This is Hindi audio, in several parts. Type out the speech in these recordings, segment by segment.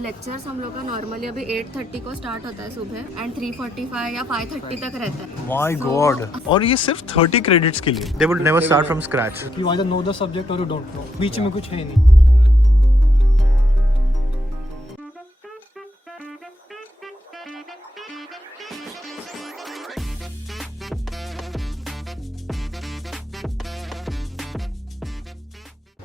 लेक्चर्स हम लोग का नॉर्मली अभी 8:30 को स्टार्ट होता है सुबह एंड 3:45 या 5:30 तक रहता है। माय गॉड, और ये सिर्फ 30 क्रेडिट्स के लिए। They would never start from scratch. You either know the subject or you don't know. बीच में कुछ है नहीं।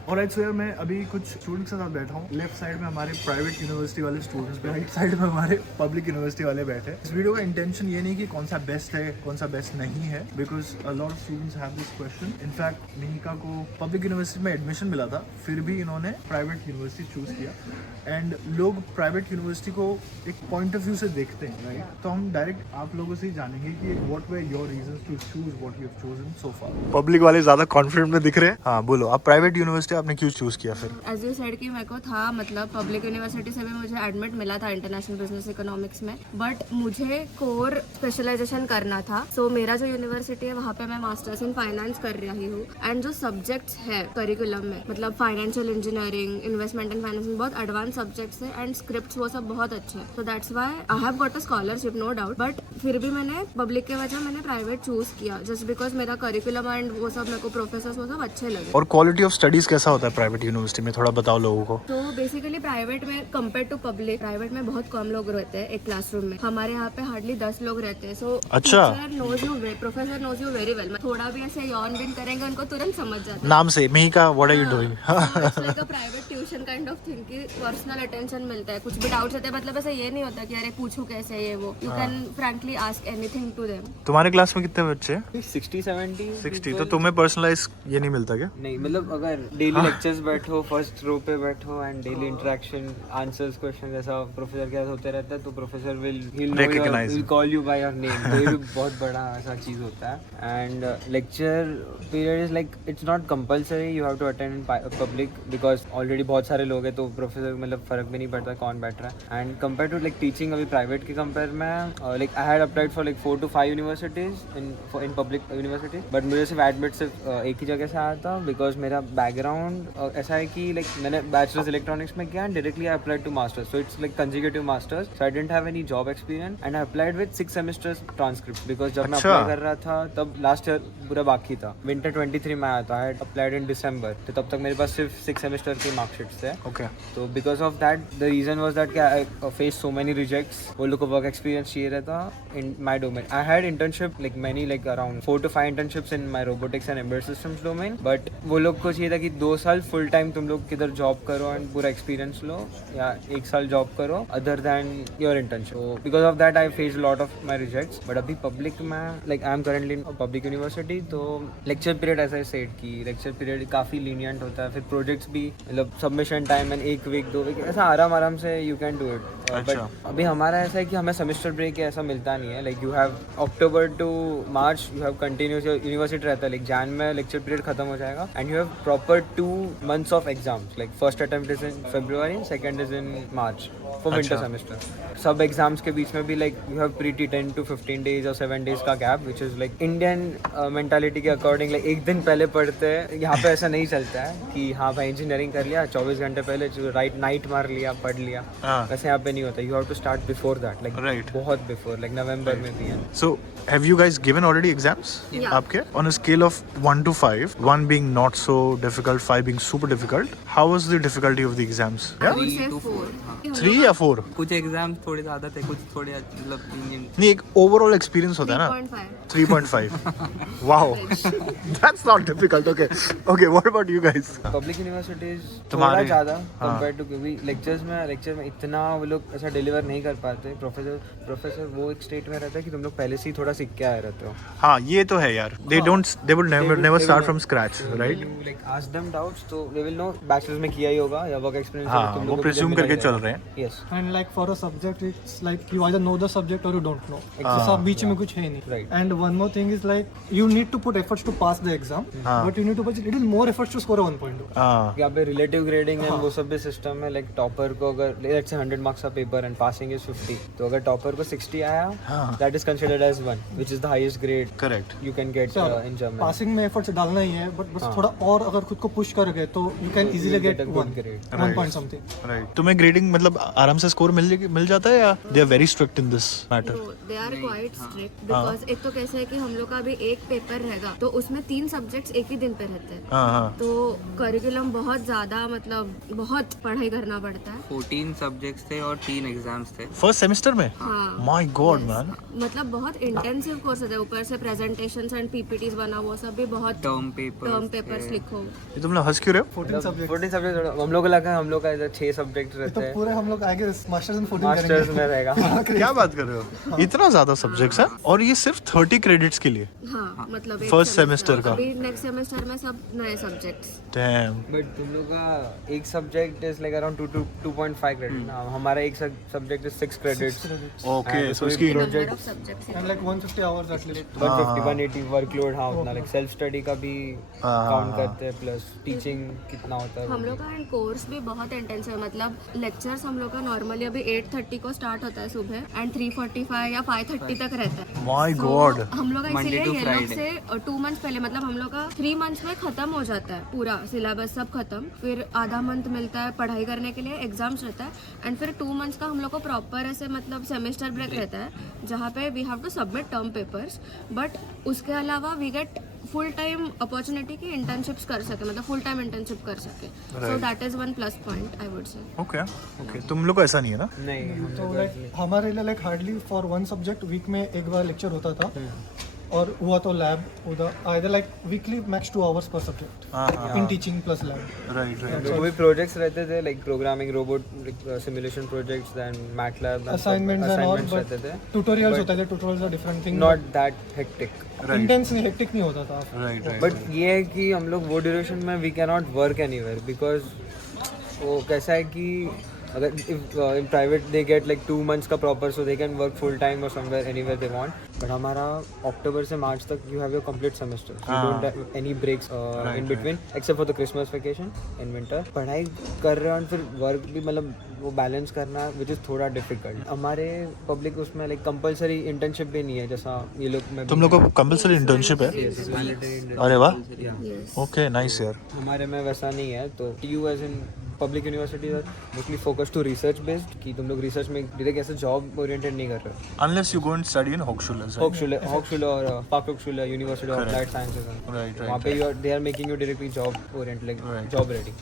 ऑलराइट, सो यार मैं अभी कुछ स्टूडेंट्स के साथ बैठा हूँ। लेफ्ट साइड में हमारे प्राइवेट यूनिवर्सिटी वाले स्टूडेंट्स, राइट साइड में हमारे पब्लिक यूनिवर्सिटी वाले बैठे हैं। इस वीडियो का इंटेंशन ये नहीं कि कौन सा बेस्ट है कौन सा बेस्ट नहीं है, because a lot of students have this question. In fact Mihika को पब्लिक यूनिवर्सिटी में एडमिशन मिला था, फिर भी इन्होंने प्राइवेट यूनिवर्सिटी चूज किया। एंड लोग प्राइवेट यूनिवर्सिटी को एक पॉइंट ऑफ व्यू से देखते हैं, राइट? तो हम डायरेक्ट आप लोगों से ही जानेंगे कि what were your reasons to choose what you have chosen so far. Public वाले ज्यादा कॉन्फिडेंट में दिख रहे हैं। हाँ बोलो, आप प्राइवेट यूनिवर्सिटी आपने क्यों चूज किया? एज यू सेड कि मेरे को था मतलब पब्लिक यूनिवर्सिटी से भी मुझे एडमिट मिला था इंटरनेशनल बिजनेस इकोनॉमिक्स में, बट मुझे कोर स्पेशलाइजेशन करना था। सो मेरा जो यूनिवर्सिटी है वहाँ पे मैं मास्टर्स इन फाइनेंस कर रही हूँ एंड जो सब्जेक्ट्स है करिकुलम में मतलब financial engineering, investment and financing, बहुत एडवांस सब्जेक्ट्स है एंड स्क्रिप्ट्स वो सब बहुत अच्छे हैं। So that's why I have got a scholarship, no doubt. But फिर भी मैंने पब्लिक के वजह मैंने प्राइवेट चूज किया जस्ट बिकॉज मेरा करिकुलम एंड वो सब मेरे को प्रोफेसर वो सब अच्छे लगे। और क्वालिटी ऑफ स्टडीज कैसा होता है प्राइवेट यूनिवर्सिटी में, थोड़ा बताओ लोगों को। तो बेसिकली प्राइवेट में कंपेयर टू पब्लिक, प्राइवेट में बहुत कम लोग रहते हैं एक क्लासरूम में। हमारे यहाँ पे हार्डली 10 लोग रहते हैं। सो अच्छा, professor knows you very well. थोड़ा भी ऐसे यॉन बिन करेंगे उनको तुरंत समझ जाता है नाम से। Mihika, what are you doing? Like a private tuition kind of thing कि पर्सनल अटेंशन मिलता है। कुछ भी डाउट्स होते हैं मतलब ऐसा ये नहीं होता कि अरे पूछूं कैसे ये वो। You can frankly ask anything to them. तुम्हारे क्लास में कितने बच्चे? 60-70। तो तुम्हें पर्सनलाइज ये नहीं मिलता क्या? नहीं मतलब अगर डेली लेक्चर्स बैठो, फर्स्ट रो पे बैठो and daily interaction, answers, question जैसा प्रोफेसर के साथ होते रहता है तो professor will call you by your name. तो ये भी बहुत बड़ा ऐसा चीज होता है। And lecture period is like it's not compulsory, you have to attend in public because already बहुत सारे लोग हैं तो प्रोफेसर मतलब फर्क भी नहीं पड़ता कौन बैठ रहा है। And compare to like teaching अभी प्राइवेट के कंपेयर में like I had applied for like 4 to 5 universities in public university, but मुझे सिर्फ एडमिट सिर्फ एक ही जगह से आया था बिकॉज मेरा बैकग्राउंड ऐसा है कि लाइक मैंने बैचलर्स इलेक्ट्रॉनिक्स में किया and directly I applied to masters, so it's like consecutive masters. So I didn't have any job experience and I applied with 6 semesters transcript because जब मैं अप्लाई कर रहा था तब लास्ट ईयर पूरा बाकी था। विंटर 23 में आया था, आई हैड अप्लाइड इन दिसंबर, तो तब तक मेरे पास सिर्फ 6 सेमेस्टर की मार्कशीट्स थे। ओके, तो because of that the reason was that I face so many rejects. वो लोग को वर्क एक्सपीरियंस चाहिए रहता in my domain. I had internship like many like around 4 to 5 internships in my robotics and embedded systems domain, but वो लोग को चाहिए था कि 2 साल फुल टाइम तुम लोग किधर जॉब करो एंड पूरा एक्सपीरियंस लो, या 1 साल जॉब करो other than your internship. Because of that I face lot of my rejects. But अभी पब्लिक में like I am currently in public university, तो लेक्चर पीरियड ऐसा सेट की लेक्चर पीरियड काफ़ी लीनियंट होता है। फिर प्रोजेक्ट्स भी मतलब submission time and 1 week 2 week ऐसा आराम से you can do it. But अभी हमारा ऐसा है कि हमें सेमेस्टर ब्रेक ऐसा मिलता नहीं है। Like you have October to March you have continuous university रहता है। लाइक जैन में लेक्चर पीरियड खत्म हो जाएगा and you have proper 2 months of exams. Like first attempt is in February, second is in March for winter semester. सब एग्जाम्स के बीच में भी like you have pretty 10 to 15 days और 7 days का gap, which is like Indian mentality के अकॉर्डिंग लाइक एक दिन पहले पढ़ते हैं। यहाँ पे ऐसा नहीं चलता है कि हाँ भाई इंजीनियरिंग कर लिया 24 घंटे पहले नाइट मार लिया पढ़ लिया, वैसे यहाँ पे नहीं होता। You have to start before that, like बहुत बिफोर, लाइक नवंबर में भी है। So have you guys given already exams आपके? On a scale of 1 to 5, 1 being not so difficult, 5 being super difficult, how was the difficulty of the exams? 3 to 4 3 या 4? कुछ एग्जाम थोड़े ज़्यादा थे, कुछ थोड़े मतलब नहीं, एक ओवरऑल एक्सपीरियंस होता है ना। 3.5 wow, that's not difficult. Okay, what about you guys? Public universities थोड़ा ज़्यादा कंपेयर टू, क्योंकि लेक्चर में इतना वो लोग ऐसा डिलीवर नहीं कर पाते। प्रोफेसर वो एक स्टेट में रहता है कि तुम लोग पहले से ही थोड़ा सीख के आए रहते हो। हाँ ये तो है यार, they would never start from scratch, right? Like ask them doubts, तो they will know बैचलर्स में किया ही होगा या वर्क एक्सपीरियंस। हाँ, वो प्रिज्यूम करके चल रहे हैं। Yes. And like for a subject, it's like you either know the subject or you don't know. जैसा बीच में कुछ है नहीं. Right. And one more thing is like you need to put efforts to pass the exam, but you need to put little more efforts to score a 1.2. यहाँ पे रिलेटिव ग्रेडिंग एंड वो सब भी सिस्टम है। लाइक टॉपर को अगर लेट्स से 100 मार्क्स आप paper and passing is 50. तो अगर topper को 60 आया, हाँ. that is considered as 1, which is the highest grade Correct. you can get in German. Passing में एफर्ट्स डालना ही है, बट बस हाँ. थोड़ा और अगर खुद को पुश कर गए तो you can easily get a good grade. 1 point something. Right. तुम्हें ग्रेडिंग मतलब आराम से स्कोर मिल जाता है या they are very strict in this matter? They are quite strict because एक तो कैसे है कि हम लोग का अभी एक पेपर रहेगा तो उसमें 3 सब्जेक्ट्स एक ही दिन पे रहते हैं, हाँ. तो करिकुलम बहुत ज्यादा मतलब बहुत पढ़ाई करना पड़ता है। 14 सब्जेक्ट्स थे और 3 एग्जाम्स थे। फर्स्ट सेमेस्टर में? हाँ माय गॉड मैन. मतलब बहुत इंटेंसिव कोर्स है, ऊपर से प्रेजेंटेशंस एंड पीपीटीज बना वो सब भी बहुत टर्म पेपर्स लिखो। ये तुम लोग हंस क्यों रहे हो? 14 सब्जेक्ट 14 सब्जेक्ट हम लोग को लगा हम लोग का इधर 6 सब्जेक्ट रहते तो हैं, पूरे हम लोग आगे मास्टर्स इन 14 मास्टर्स में रहेगा। क्या बात कर रहे हो? इतना ज्यादा सब्जेक्ट्स हैं और ये सिर्फ 30 क्रेडिट्स के लिए? हाँ मतलब First semester का? अभी नेक्स्ट सेमेस्टर में सब नए सब्जेक्ट्स। डैम. बट तुम लोग का एक subject is like around 2.5 credit ना, हमारा एक subject is 6 credits. Okay And सो इसकी number of subjects and like 150 hours at least. 150-180 workload हाँ उतना, लाइक सेल्फ स्टडी का भी हाँ, काउंट हाँ. करते हैं, प्लस टीचिंग कितना होता है। हम लोग का कोर्स भी बहुत इंटेंस है, मतलब लेक्चर्स हम लोग का नॉर्मली अभी 8:30 को स्टार्ट होता है सुबह एंड 3:45 या 5:30 तक रहता है। My So, God. हम लोग का Monday इसीलिए to ये लोग Friday. से 2 मंथ्स पहले मतलब हम लोग का 3 मंथ्स में खत्म हो जाता है पूरा सिलेबस सब खत्म, फिर आधा मंथ मिलता है पढ़ाई करने के लिए, एग्जाम्स रहता है एंड फिर 2 मंथ्स का हम लोग को प्रॉपर ऐसे मतलब सेमेस्टर ब्रेक रहता है जहाँ पे we have to submit term papers, but उसके अलावा we get full time opportunity की इंटर्नशिप्स कर सके, मतलब फुल टाइम इंटर्नशिप कर सके। So that is 1 plus point I would say. Okay तुम लोग को ऐसा नहीं है ना? नहीं हम तो लोग लाइक हमारे लिए like hardly for 1 subject weak में एक बार लेक्चर होता था और हुआ तो लैब उधर either like weekly max 2 hours पर सब्जेक्ट हाँ. In teaching plus lab. Right right. जो भी प्रोजेक्ट्स रहते थे like programming, robot simulation projects, then MATLAB assignments and all, रहते बट थे, ट्यूटोरियल्स होते थे, tutorials are different thing, not that hectic. Intense नहीं हेक्टिक नहीं होता था। Right right. बट ये है कि हम लोग वो ड्यूरेशन में we can not work anywhere, because वो कैसा है कि अगर in private they get like 2 months का proper, so they can work full time और somewhere anywhere they want, but हमारा अक्टूबर से मार्च तक you have your complete semester, you don't have any breaks in between except for the Christmas vacation in winter. पढ़ाई कर रहे हो और फिर वर्क भी मतलब वो बैलेंस करना विच इज़ थोड़ा डिफिकल्ट। हमारे पब्लिक उसमें लाइक कंपलसरी इंटर्नशिप भी नहीं है, जैसा ये लोग में तुम लोग को कंपलसरी इंटर्नशिप है? अरे वाह. Yes. ओके नाइस यार. हमारे में वैसा नहीं है, तो TU as in public university mostly focus to research based, कि तुम लोग रिसर्च में डायरेक्ट ऐसे जॉब ओरिएंटेड नहीं कर रहे हो। Unless you go and study in Hochschule. Hochschule और Fachhochschule, university of Correct. Applied sciences, Right, वहाँ पे they are making you directly job oriented, like Right. Job ready.